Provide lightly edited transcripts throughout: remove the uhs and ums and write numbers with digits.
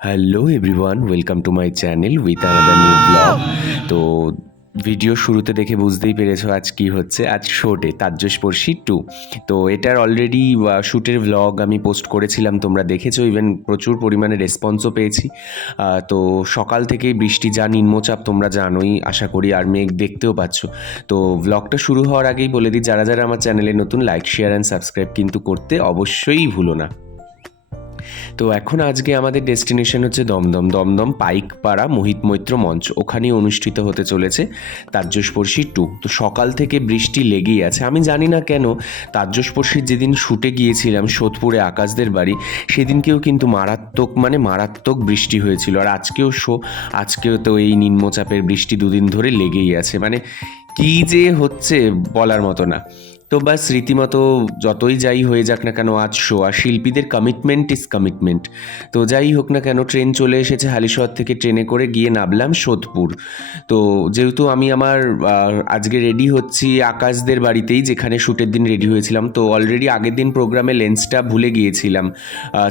Hello everyone, welcome to my channel with another new blog. তো video শুরুতে দেখে বুঝতেই পেরেছো আজ কি হচ্ছে। আজ শো ডে, তাজ্জস্পর্শী 2। তো এটার অলরেডি শ্যুটের ভ্লগ আমি পোস্ট করেছিলাম, তোমরা দেখেছো। ইভেন প্রচুর পরিমাণে রেসপন্সও পেয়েছি। তো সকাল থেকেই বৃষ্টি, যা নিম্নচাপ তোমরা জানোই আশা করি, আর মেঘ দেখতেও পাচ্ছ। তো ভ্লগটা শুরু হওয়ার আগেই বলে দিই, যারা যারা আমার চ্যানেলে নতুন, লাইক শেয়ার অ্যান্ড সাবস্ক্রাইব কিন্তু করতে অবশ্যই ভুলো না। তো এখন আজকে আমাদের ডেস্টিনেশন হচ্ছে দমদম। দমদম পাইকপাড়া মোহিত মৈত্র মঞ্চ, ওখানেই অনুষ্ঠিত হতে চলেছে তাজ্জস্পর্শী 2। তো সকাল থেকে বৃষ্টি লেগেই আছে। আমি জানি না কেন, তাজ্জস্পর্শীর যেদিন শুটে গিয়েছিলাম সোদপুরে আকাশদের বাড়ি, সেদিনকেও কিন্তু মারাত্মক বৃষ্টি হয়েছিল। আর আজকেও আজকেও তো এই নিম্নচাপের বৃষ্টি দুদিন ধরে লেগেই আছে। মানে কী যে হচ্ছে বলার মতো না। তো বাস রীতিমতো যতই যাই হয়ে যাক না কেন, আজ শো, আর শিল্পীদের কমিটমেন্ট ইজ কমিটমেন্ট। তো যাই হোক না কেন, ট্রেন চলে এসেছে হালিশহর থেকে, ট্রেনে করে গিয়ে নামলাম সোদপুর। তো যেহেতু আমি আমার আজকে রেডি হচ্ছি আকাশদের বাড়িতেই, যেখানে শ্যুটের দিন রেডি হয়েছিলাম। তো অলরেডি আগের দিন প্রোগ্রামে লেন্সটা ভুলে গিয়েছিলাম,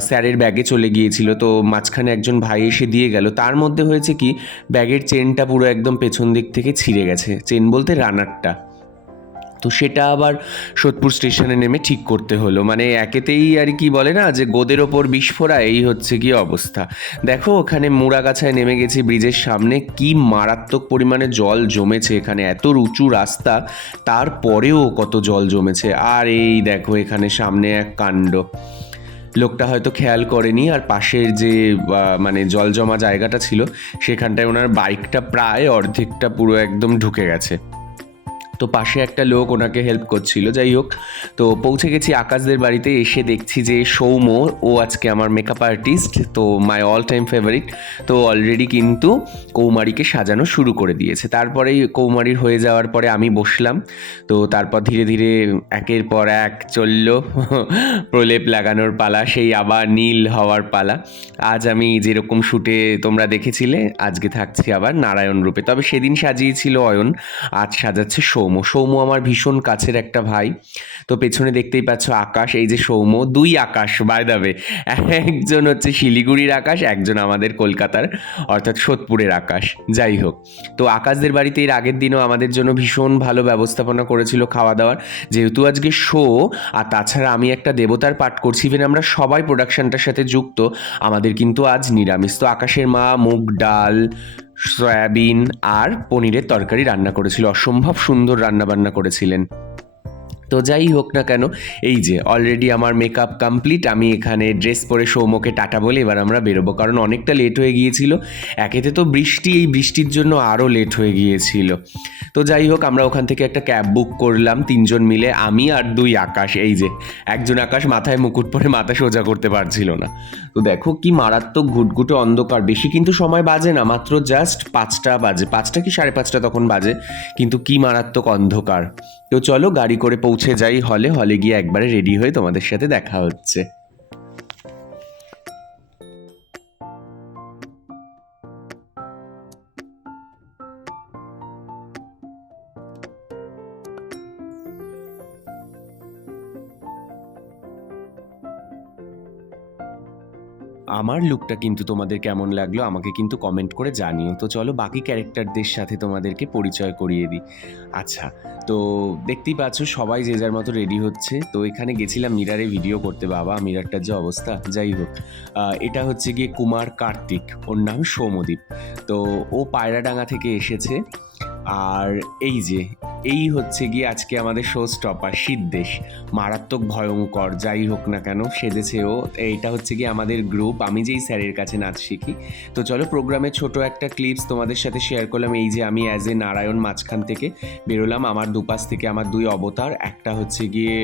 স্যারের ব্যাগে চলে গিয়েছিল। তো মাঝখানে একজন ভাই এসে দিয়ে গেল। তার মধ্যে হয়েছে কি, ব্যাগের চেনটা পুরো একদম পেছন দিক থেকে ছিঁড়ে গেছে, চেন বলতে রানারটা। তো সেটা আবার সোদপুর স্টেশনে নেমে ঠিক করতে হলো। মানে একেতেই আর কি বলে না যে গোদের ওপর বিস্ফোরা, এই হচ্ছে কি অবস্থা। দেখো ওখানে মুড়াগাছায় নেমে গেছি ব্রিজের সামনে, কি মারাত্মক পরিমাণে জল জমেছে এখানে। এত উঁচু রাস্তা, তারপরেও কত জল জমেছে। আর এই দেখো এখানে সামনে এক কাণ্ড, লোকটা হয়তো খেয়াল করেনি, আর পাশের যে মানে জল জমা জায়গাটা ছিল, সেখানটায় ওনার বাইকটা প্রায় অর্ধেকটা পুরো একদম ঢুকে গেছে। তো পাশে একটা লোক ওনাকে হেল্প করছিল। যাই হোক, তো পৌঁছে গেছি আকাশদের বাড়িতে। এসে দেখছি যে সৌম্য, ও আজকে আমার মেকআপ আর্টিস্ট, তো মাই অল টাইম ফেভারিট। তো অলরেডি কিন্তু কৌমারীকে সাজানো শুরু করে দিয়েছে। তারপরেই কৌমারীর হয়ে যাওয়ার পরে আমি বসলাম। তো তারপর ধীরে ধীরে একের পর এক চললো প্রলেপ লাগানোর পালা, সেই আবার নীল হওয়ার পালা। আজ আমি যেরকম শ্যুটে তোমরা দেখেছিলে, আজকে থাকছি আবার নারায়ণ রূপে। তবে সেদিন সাজিয়েছিল অয়ন, আজ সাজাচ্ছে সৌম্য। সৌম্য আমার ভীষণ কাছের একটা ভাই। তো পেছনে দেখতেই পাচ্ছ আকাশ, এই যে সৌম্য। দুই আকাশ বাই দ্য ওয়ে, একজন হচ্ছে শিলিগুড়ির আকাশ, একজন আমাদের কলকাতার অর্থাৎ সোদপুরের আকাশ। যাই হোক, তো আকাশদের বাড়িতে এর আগের দিনও আমাদের জন্য ভীষণ ভালো ব্যবস্থাপনা করেছিল খাওয়া দাওয়ার। যেহেতু আজকে শো, আর তাছাড়া আমি একটা দেবতার পাঠ করছি, ইভেন আমরা সবাই প্রোডাকশনটার সাথে যুক্ত, আমাদের কিন্তু আজ নিরামিষ। তো আকাশের মা মুগ ডাল, সয়াবিন আর পনিরের তরকারি রান্না করেছিল। অসম্ভব সুন্দর রান্নাবান্না করেছিলেন। তো যাই হোক না কেন, এই যে অলরেডি আমার মেকআপ কমপ্লিট। আমি এখানে ড্রেস পরে সৌম্যকে টাটা বলে এবার আমরা বেরোবো, কারণ অনেকটা লেট হয়ে গিয়েছিল। একেতে তো বৃষ্টি, এই বৃষ্টির জন্য আরও লেট হয়ে গিয়েছিল। তো যাই হোক, আমরা ওখান থেকে একটা ক্যাব বুক করলাম তিনজন মিলে, আমি আর দুই আকাশ। এই যে একজন আকাশ মাথায় মুকুট পরে মাথা সোজা করতে পারছিল না। তো দেখো কি মারাত্মক ঘুটঘুটে অন্ধকার। বেশি কিন্তু সময় বাজে না, মাত্র জাস্ট 5টা বাজে, 5টা কি 5:30 তখন বাজে, কিন্তু কি মারাত্মক অন্ধকার। তো চলো গাড়ি করে পৌঁছে যাই হলে। হলে গিয়ে একবারে রেডি হয়ে তোমাদের সাথে দেখা হচ্ছে। আমার লুকটা কিন্তু তোমাদের কেমন লাগলো আমাকে কিন্তু কমেন্ট করে জানিও। তো চলো বাকি ক্যারেক্টারদের সাথে তোমাদেরকে পরিচয় করিয়ে দিই। আচ্ছা, তো দেখতেই পাচ্ছ সবাই যে যার মতো রেডি হচ্ছে। তো এখানে গেছিলাম মিরারে ভিডিও করতে, বাবা মিরারটার যে অবস্থা। যাই হোক, এটা হচ্ছে গিয়ে কুমার কার্তিক, ওর নাম সৌমদীপ। তো ও পায়রাডাঙ্গা থেকে এসেছে। আর এই হচ্ছে গিয়ে আজকে আমাদের শো স্টপার সিদ্ধেশ, মারাত্মক ভয়ঙ্কর। যাই হোক না কেন সেজেছে ও। এইটা হচ্ছে গিয়ে আমাদের গ্রুপ, আমি যেই স্যারের কাছে নাচ শিখি। তো চলো প্রোগ্রামের ছোট একটা ক্লিপস তোমাদের সাথে শেয়ার করলাম। এই যে আমি অ্যাজ এ নারায়ণ মাঝখান থেকে বেরোলাম, আমার দুপাশ থেকে আমার দুই অবতার, একটা হচ্ছে গিয়ে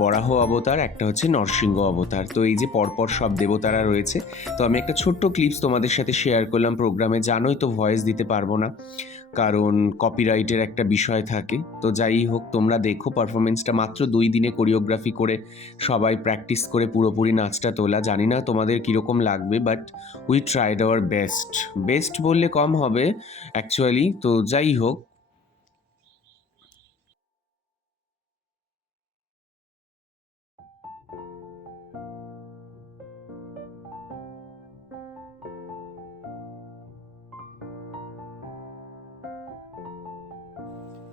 বরাহ অবতার, একটা হচ্ছে নরসিংহ অবতার। তো এই যে পরপর সব দেবতারা রয়েছে। তো আমি একটা ছোট্ট ক্লিপস তোমাদের সাথে শেয়ার করলাম প্রোগ্রামে। জানোই তো ভয়েস দিতে পারবো না, কারণ কপিরাইটের একটা বিষয় থাকে। তো যাই হোক, তোমরা দেখো পারফরমেন্সটা। মাত্র 2 দিনে কোরিওগ্রাফি করে সবাই প্র্যাকটিস করে পুরোপুরি নাচটা তোলা। জানি না তোমাদের কীরকম লাগবে, but we tried our best. Best বললে কম হবে অ্যাকচুয়ালি। তো যাই হোক,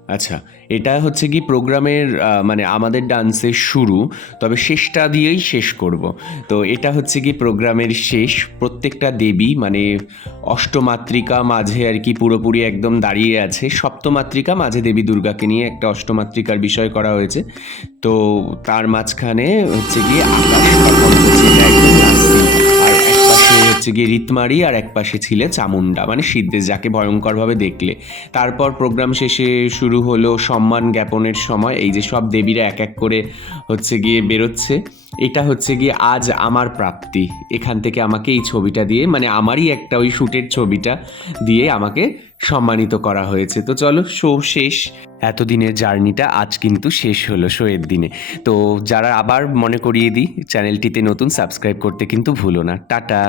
আচ্ছা, এটা হচ্ছে কি প্রোগ্রামের মানে আমাদের ডান্সের শুরু, তবে শেষটা দিয়েই শেষ করব। তো এটা হচ্ছে কি প্রোগ্রামের শেষ। প্রত্যেকটা দেবী মানে অষ্টমাতৃকা মাঝে আর কি পুরোপুরি একদম দাঁড়িয়ে আছে। সপ্তমাতৃকা মাঝে দেবী দুর্গাকে নিয়ে একটা অষ্টমাতৃকার বিষয় করা হয়েছে। তো তার মাঝখানে হচ্ছে গিয়ে আকাশ তখন হচ্ছে এটা একদম নাচছিল। আর একপাশে হচ্ছে গিয়ে রিতমারি আর একপাশে ছিল চামুন্ডা মানে সিদ্ধেশ, যাকে ভয়ঙ্করভাবে দেখলে। তারপর প্রোগ্রাম শেষে শুরু হলো সম্মান জ্ঞাপনের সময়। এই যে সব দেবীরা এক এক করে হচ্ছে গিয়ে বেরোচ্ছে। এটা হচ্ছে গিয়ে আজ আমার প্রাপ্তি, এখান থেকে আমাকে এই ছবিটা দিয়ে মানে আমারই একটা ওই শ্যুটের ছবিটা দিয়ে আমাকে সম্মানিত করা হয়েছে। তো চলো, শো শেষ। এতদিনের জার্নিটা আজ কিন্তু শেষ হলো শোয়ের দিনে। তো যারা আবার মনে করিয়ে দিই, চ্যানেলটিতে নতুন, সাবস্ক্রাইব করতে কিন্তু ভুলো না। টাটা।